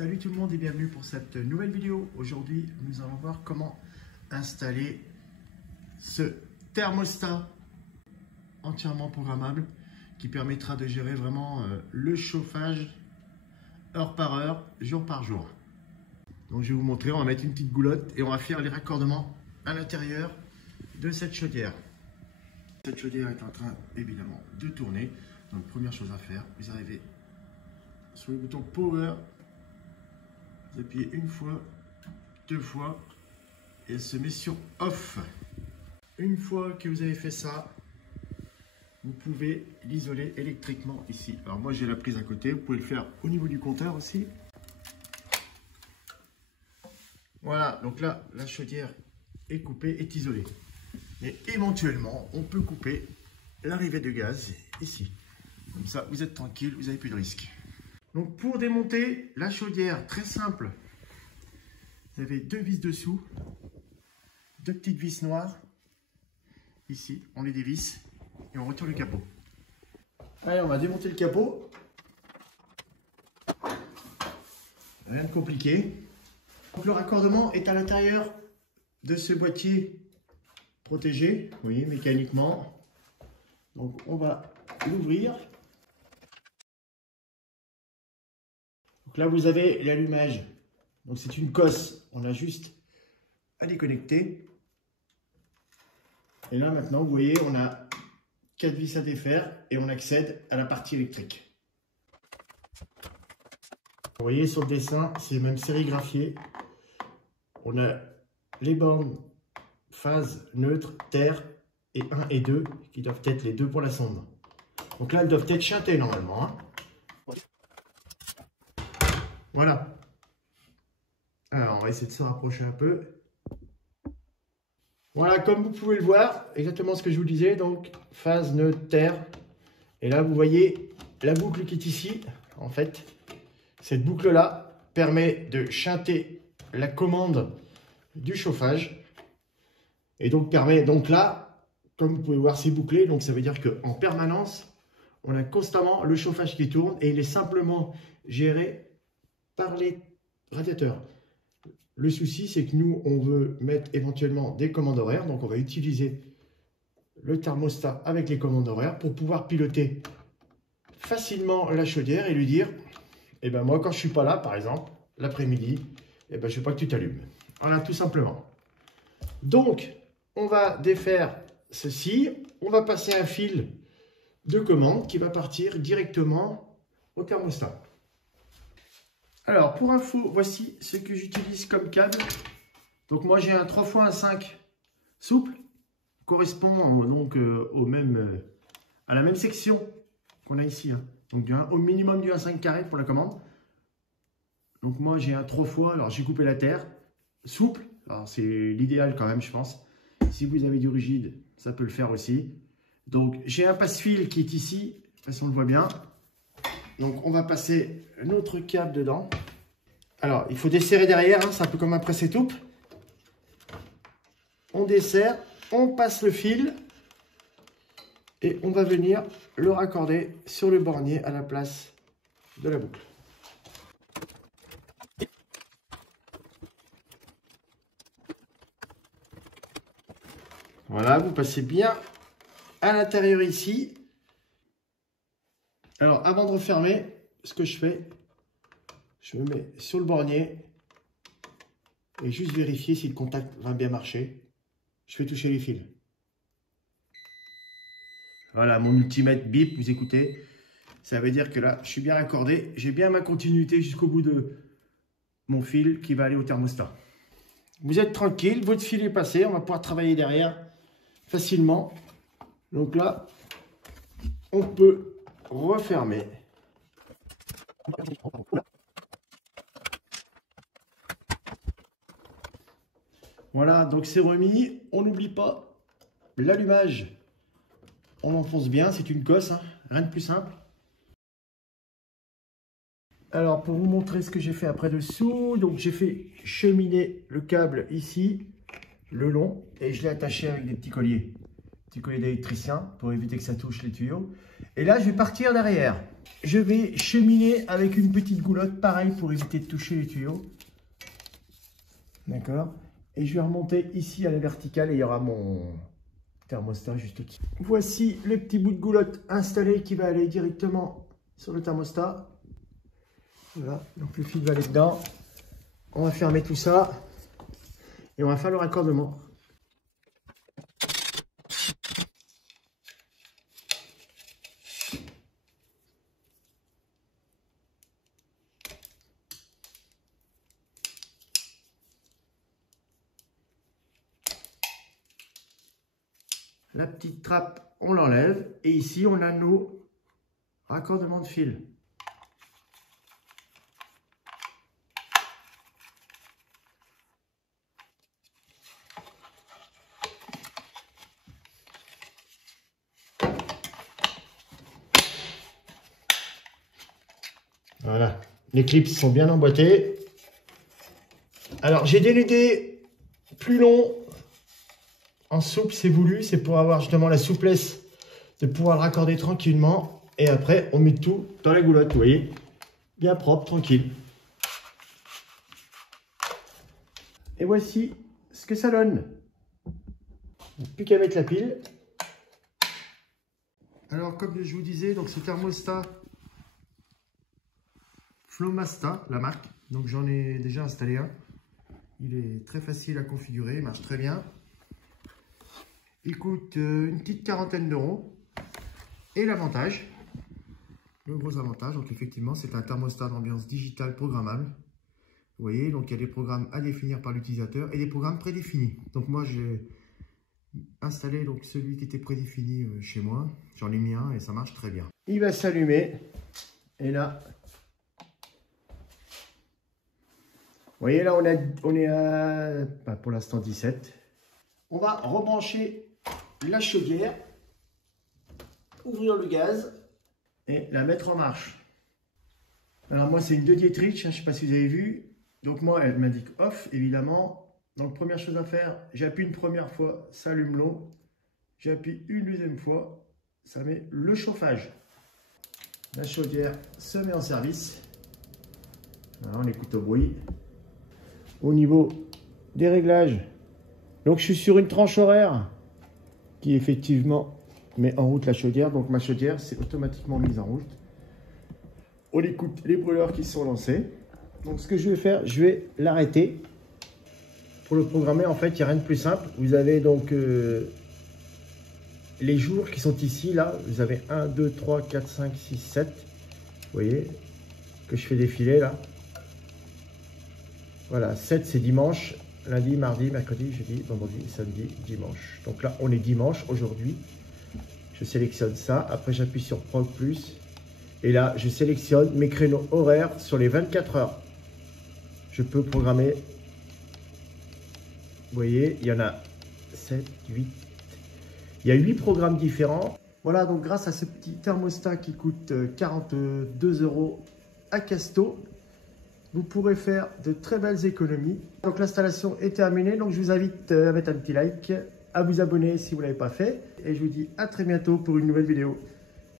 Salut tout le monde et bienvenue pour cette nouvelle vidéo. Aujourd'hui, nous allons voir comment installer ce thermostat entièrement programmable qui permettra de gérer vraiment le chauffage heure par heure, jour par jour. Donc je vais vous montrer, on va mettre une petite goulotte et on va faire les raccordements à l'intérieur de cette chaudière. Cette chaudière est en train évidemment de tourner. Donc première chose à faire, vous arrivez sur le bouton Power. Vous appuyez une fois, deux fois, et elle se met sur Off. Une fois que vous avez fait ça, vous pouvez l'isoler électriquement ici. Alors moi j'ai la prise à côté, vous pouvez le faire au niveau du compteur aussi. Voilà, donc là, la chaudière est coupée, est isolée. Mais éventuellement, on peut couper l'arrivée de gaz ici. Comme ça, vous êtes tranquille, vous n'avez plus de risque. Donc pour démonter la chaudière, très simple, vous avez deux vis dessous, deux petites vis noires, ici, on les dévisse et on retourne le capot. Allez, on va démonter le capot, rien de compliqué. Donc le raccordement est à l'intérieur de ce boîtier protégé, vous voyez, mécaniquement. Donc on va l'ouvrir. Donc là, vous avez l'allumage. Donc c'est une cosse. On a juste à déconnecter. Et là, maintenant, vous voyez, on a 4 vis à défaire et on accède à la partie électrique. Vous voyez sur le dessin, c'est même sérigraphié. On a les bornes phase, neutre, terre et 1 et 2 qui doivent être les deux pour la sonde. Donc là, elles doivent être chantées normalement, hein. Voilà. Alors, on va essayer de se rapprocher un peu. Voilà, comme vous pouvez le voir, exactement ce que je vous disais. Donc, phase, neutre, terre. Et là, vous voyez la boucle qui est ici. En fait, cette boucle-là permet de chanter la commande du chauffage. Et donc, permet, donc là, comme vous pouvez voir, c'est bouclé. Donc, ça veut dire qu'en permanence, on a constamment le chauffage qui tourne et il est simplement géré par les radiateurs. Le souci, c'est que nous, on veut mettre éventuellement des commandes horaires. Donc, on va utiliser le thermostat avec les commandes horaires pour pouvoir piloter facilement la chaudière et lui dire, eh ben moi, quand je ne suis pas là, par exemple, l'après-midi, eh ben, je ne veux pas que tu t'allumes. Voilà, tout simplement. Donc, on va défaire ceci. On va passer un fil de commande qui va partir directement au thermostat. Alors, pour info, voici ce que j'utilise comme câble. Donc, moi, j'ai un 3x1,5 souple. Correspond donc à la même section qu'on a ici. Hein. Donc, au minimum du 1,5 carré pour la commande. Donc, moi, j'ai un 3x. Alors, j'ai coupé la terre. Souple. Alors, c'est l'idéal quand même, je pense. Si vous avez du rigide, ça peut le faire aussi. Donc, j'ai un passe-fil qui est ici. De toute façon, on le voit bien. Donc, on va passer notre câble dedans. Alors, il faut desserrer derrière, hein, c'est un peu comme un presse-étoupe. On desserre, on passe le fil et on va venir le raccorder sur le bornier à la place de la boucle. Voilà, vous passez bien à l'intérieur ici. Alors, avant de refermer, ce que je fais, je me mets sur le bornier et juste vérifier si le contact va bien marcher. Je fais toucher les fils. Voilà, mon multimètre bip, vous écoutez. Ça veut dire que là, je suis bien raccordé. J'ai bien ma continuité jusqu'au bout de mon fil qui va aller au thermostat. Vous êtes tranquille, votre fil est passé. On va pouvoir travailler derrière facilement. Donc là, on peut refermer. Voilà, donc c'est remis. On n'oublie pas l'allumage. On enfonce bien, c'est une cosse, hein, rien de plus simple. Alors, pour vous montrer ce que j'ai fait après dessous, donc j'ai fait cheminer le câble ici, le long, et je l'ai attaché avec des petits colliers. Petit collier d'électricien pour éviter que ça touche les tuyaux. Et là, je vais partir derrière. je vais cheminer avec une petite goulotte, pareil, pour éviter de toucher les tuyaux. D'accord. Et je vais remonter ici à la verticale et il y aura mon thermostat juste au-dessus. Voici le petit bout de goulotte installé qui va aller directement sur le thermostat. Voilà, donc le fil va aller dedans. On va fermer tout ça et on va faire le raccordement. La petite trappe, on l'enlève et ici on a nos raccordements de fil. Voilà, les clips sont bien emboîtés. Alors j'ai des LED plus longs en souple, c'est voulu, c'est pour avoir justement la souplesse de pouvoir le raccorder tranquillement. Et après, on met tout dans la goulotte, vous voyez, bien propre, tranquille. Et voici ce que ça donne. Plus qu'à mettre la pile. Alors, comme je vous disais, donc ce thermostat Flomasta, la marque. Donc j'en ai déjà installé un. Il est très facile à configurer, il marche très bien. Il coûte une petite quarantaine d'euros. Et l'avantage, le gros avantage, donc effectivement, c'est un thermostat d'ambiance digitale programmable. Vous voyez, donc il y a des programmes à définir par l'utilisateur et des programmes prédéfinis. Donc moi, j'ai installé donc celui qui était prédéfini chez moi. J'en ai mis un et ça marche très bien. Il va s'allumer. Et là, vous voyez, là, on est à, pour l'instant, 17. On va rebrancher la chaudière, ouvrir le gaz et la mettre en marche. Alors moi, c'est une 2 Dietrich, je ne sais pas si vous avez vu. Donc moi, elle m'indique off, évidemment. Donc première chose à faire, j'appuie une première fois, ça allume l'eau. J'appuie une deuxième fois, ça met le chauffage. La chaudière se met en service. Alors, on écoute au bruit. Au niveau des réglages, donc je suis sur une tranche horaire qui effectivement met en route la chaudière. Donc ma chaudière s'est automatiquement mise en route. On écoute les brûleurs qui sont lancés. Donc ce que je vais faire, je vais l'arrêter. Pour le programmer, en fait, il n'y a rien de plus simple. Vous avez donc les jours qui sont ici, là. Vous avez 1, 2, 3, 4, 5, 6, 7. Vous voyez que je fais défiler là. Voilà, 7 c'est dimanche, lundi, mardi, mercredi, jeudi, vendredi, samedi, dimanche. Donc là, on est dimanche aujourd'hui. Je sélectionne ça. Après, j'appuie sur Prog Plus. Et là, je sélectionne mes créneaux horaires sur les 24 heures. Je peux programmer. Vous voyez, il y en a 7, 8. Il y a 8 programmes différents. Voilà, donc grâce à ce petit thermostat qui coûte 42 € à Casto, vous pourrez faire de très belles économies. Donc l'installation est terminée, donc je vous invite à mettre un petit like, à vous abonner si vous ne l'avez pas fait. Et je vous dis à très bientôt pour une nouvelle vidéo.